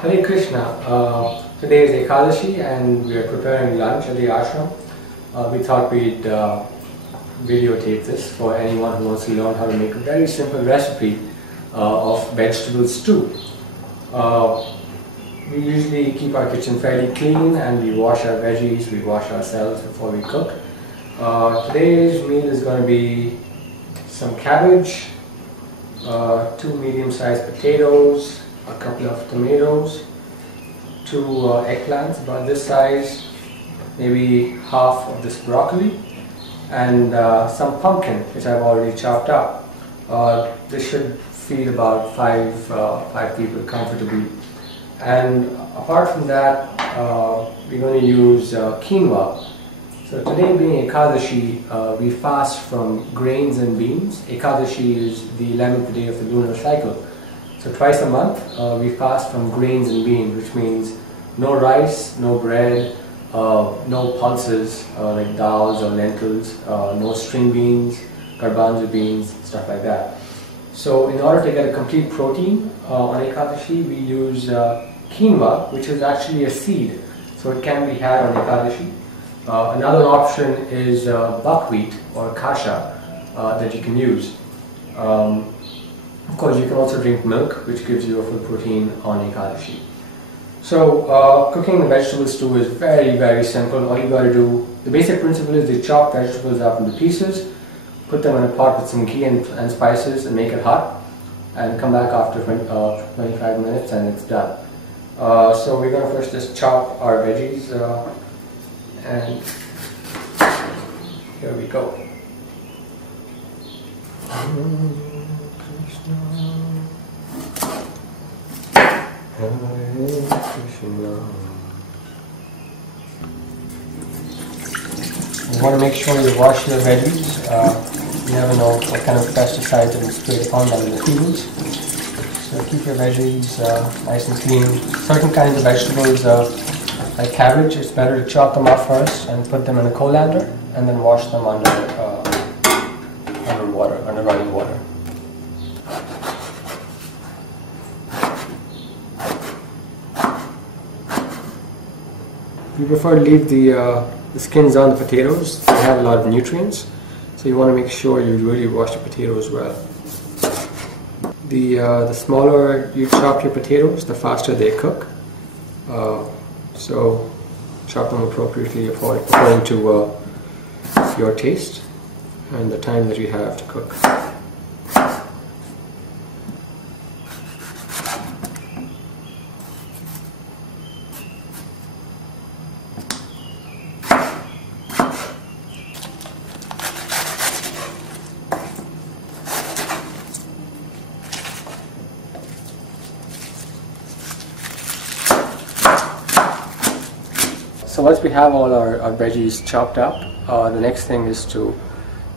Hare Krishna. Today is Ekādaṣī and we are preparing lunch at the ashram. We thought we'd videotape this for anyone who wants to learn how to make a very simple recipe of vegetable stew. We usually keep our kitchen fairly clean and we wash our veggies, we wash ourselves before we cook. Today's meal is going to be some cabbage, 2 medium-sized potatoes, a couple of tomatoes, 2 eggplants about this size, maybe half of this broccoli, and some pumpkin which I've already chopped up. This should feed about 5 people comfortably. And apart from that, we're going to use quinoa. So today being Ekādaṣī, we fast from grains and beans. Ekādaṣī is the 11th day of the lunar cycle. So twice a month we fast from grains and beans, which means no rice, no bread, no pulses like dals or lentils, no string beans, garbanzo beans, stuff like that. So in order to get a complete protein on Ekādaṣī, we use quinoa, which is actually a seed, so it can be had on Ekādaṣī. Another option is buckwheat or kasha that you can use. Of course, you can also drink milk, which gives you a full protein on Ekādaṣī. So cooking the vegetable stew is very, very simple. All you got to do, the basic principle is to chop vegetables up into pieces, put them in a pot with some ghee and spices and make it hot, and come back after 25 minutes and it's done. So we're going to first just chop our veggies and here we go. You want to make sure you wash your veggies. You never know what kind of pesticides have been sprayed upon them in the fields. So keep your veggies nice and clean. Certain kinds of vegetables, like cabbage, it's better to chop them up first and put them in a colander and then wash them under running water. We prefer to leave the skins on the potatoes. They have a lot of nutrients, so you want to make sure you really wash the potatoes well. The smaller you chop your potatoes, the faster they cook. So chop them appropriately according to your taste and the time that you have to cook. So once we have all our veggies chopped up, the next thing is to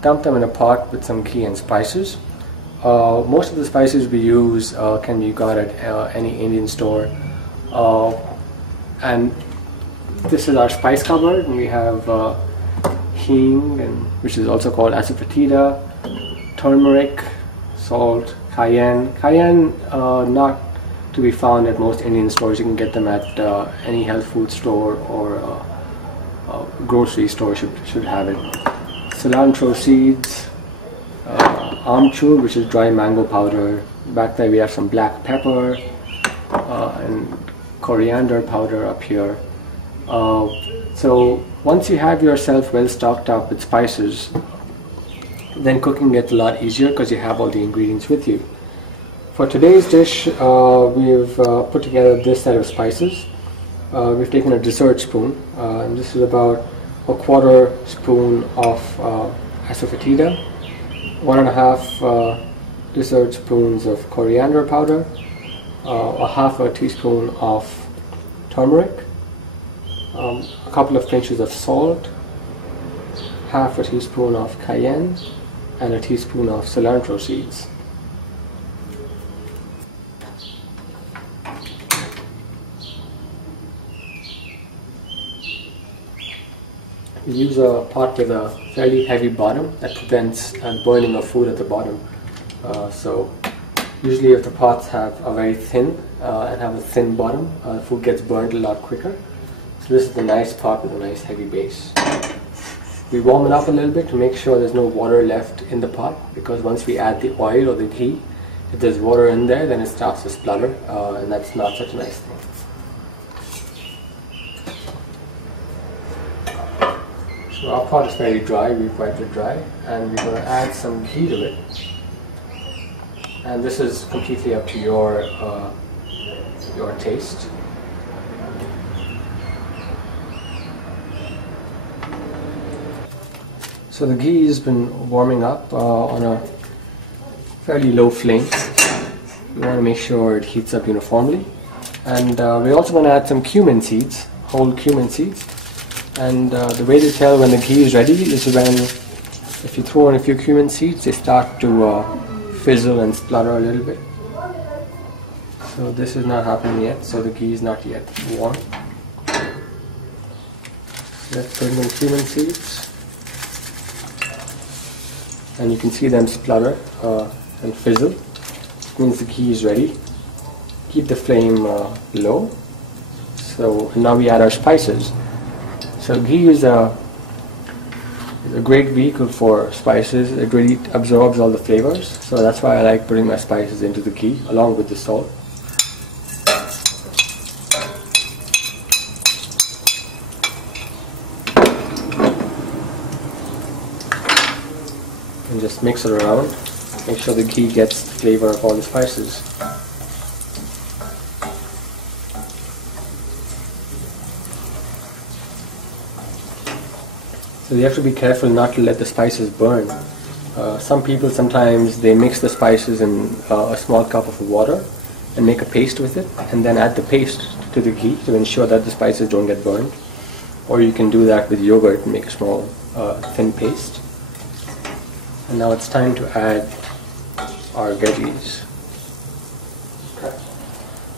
dump them in a pot with some ghee and spices. Most of the spices we use can be got at any Indian store. And this is our spice cupboard, and we have hing, which is also called asafoetida, turmeric, salt, cayenne. Cayenne not to be found at most Indian stores. You can get them at any health food store or grocery store should have it. Cilantro seeds, amchur, which is dry mango powder. Back there we have some black pepper and coriander powder up here. So once you have yourself well stocked up with spices, then cooking gets a lot easier because you have all the ingredients with you. For today's dish, we've put together this set of spices. We've taken a dessert spoon, and this is about a 1/4 spoon of asafoetida, 1.5 dessert spoons of coriander powder, a 1/2 teaspoon of turmeric, a couple of pinches of salt, 1/2 teaspoon of cayenne, and a teaspoon of cilantro seeds. We use a pot with a fairly heavy bottom that prevents burning of food at the bottom. So Usually if the pots are very thin and have a thin bottom, food gets burnt a lot quicker. So this is the nice pot with a nice heavy base. We warm it up a little bit to make sure there's no water left in the pot, because once we add the oil or the ghee, if there's water in there, then it starts to splutter, and that's not such a nice thing. So our pot is fairly dry, we've wiped it dry, and we're going to add some ghee to it. And this is completely up to your taste. So the ghee has been warming up on a fairly low flame. You want to make sure it heats up uniformly. And we're also going to add some cumin seeds, whole cumin seeds. And the way to tell when the ghee is ready is when, if you throw in a few cumin seeds, they start to fizzle and splutter a little bit. So this is not happening yet, so the ghee is not yet warm. Let's put in the cumin seeds. And you can see them splutter and fizzle. It means the ghee is ready. Keep the flame low. So now we add our spices. So ghee is a great vehicle for spices. It really absorbs all the flavors. So that's why I like putting my spices into the ghee along with the salt. And just mix it around. Make sure the ghee gets the flavor of all the spices. So you have to be careful not to let the spices burn. Some people sometimes they mix the spices in a small cup of water and make a paste with it, and then add the paste to the ghee to ensure that the spices don't get burned. Or you can do that with yogurt and make a small thin paste. And now it's time to add our veggies.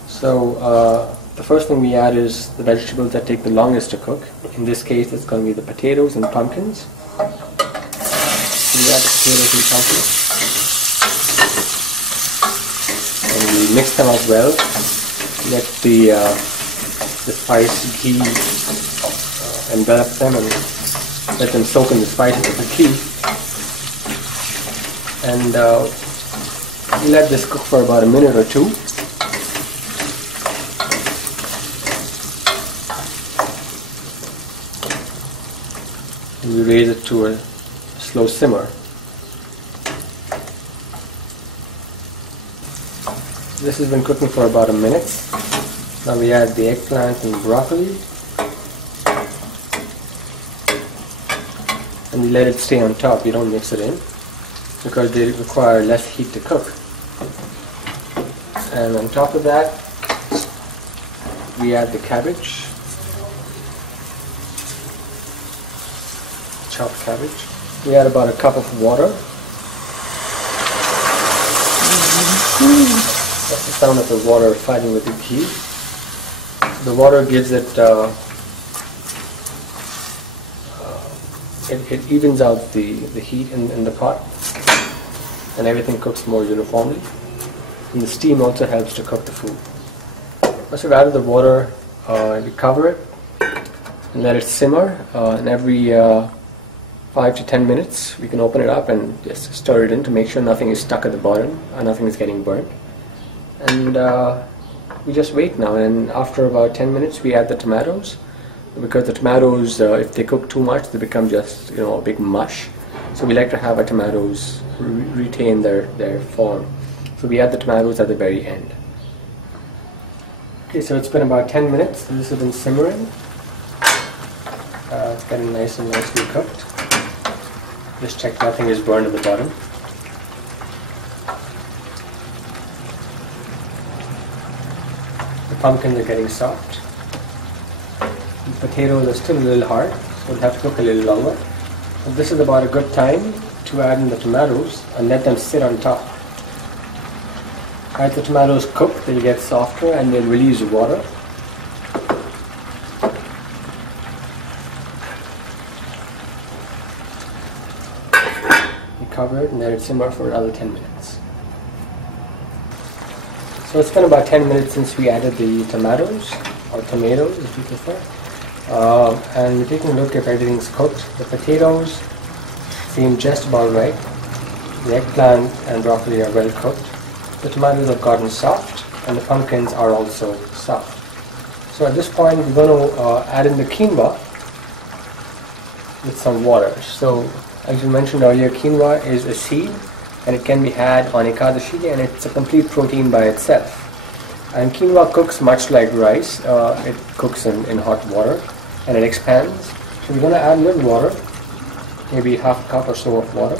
So the first thing we add is the vegetables that take the longest to cook. In this case, it's going to be the potatoes and pumpkins. So we add the potatoes and pumpkins, and we mix them up well. Let the spice ghee envelop them, and let them soak in the spices of the ghee. And we let this cook for about a minute or two. And we raise it to a slow simmer. This has been cooking for about a minute. Now we add the eggplant and broccoli. And we let it stay on top, we don't mix it in, because they require less heat to cook. And on top of that, we add the cabbage, chopped cabbage. We add about a cup of water. That's the sound of the water fighting with the ghee. The water gives it, it evens out the heat in the pot, and everything cooks more uniformly. And the steam also helps to cook the food. Once we've added the water, we cover it and let it simmer. And every 5 to 10 minutes we can open it up and just stir it in to make sure nothing is stuck at the bottom and nothing is getting burnt. And we just wait now, and after about 10 minutes we add the tomatoes, because the tomatoes, if they cook too much, they become just a big mush. So we like to have our tomatoes retain their form. So we add the tomatoes at the very end. Okay, so it's been about 10 minutes. This has been simmering. It's getting nice and nicely cooked. Just check nothing is burned at the bottom. The pumpkins are getting soft. The potatoes are still a little hard, so we'll have to cook a little longer. But this is about a good time to add in the tomatoes and let them sit on top. As the tomatoes cook, they'll get softer and they'll release water. We cover it and let it simmer for another 10 minutes. So it's been about 10 minutes since we added the tomatoes, or tomatoes if you prefer. And we're taking a look if everything's cooked. The potatoes seem just about right. The eggplant and broccoli are well cooked. The tomatoes have gotten soft, and the pumpkins are also soft. So at this point we're going to add in the quinoa with some water. So as you mentioned earlier, quinoa is a seed and it can be had on Ekādaṣī, and it's a complete protein by itself. And quinoa cooks much like rice. It cooks in hot water and it expands. So we're going to add a little water, maybe half a cup or so of water.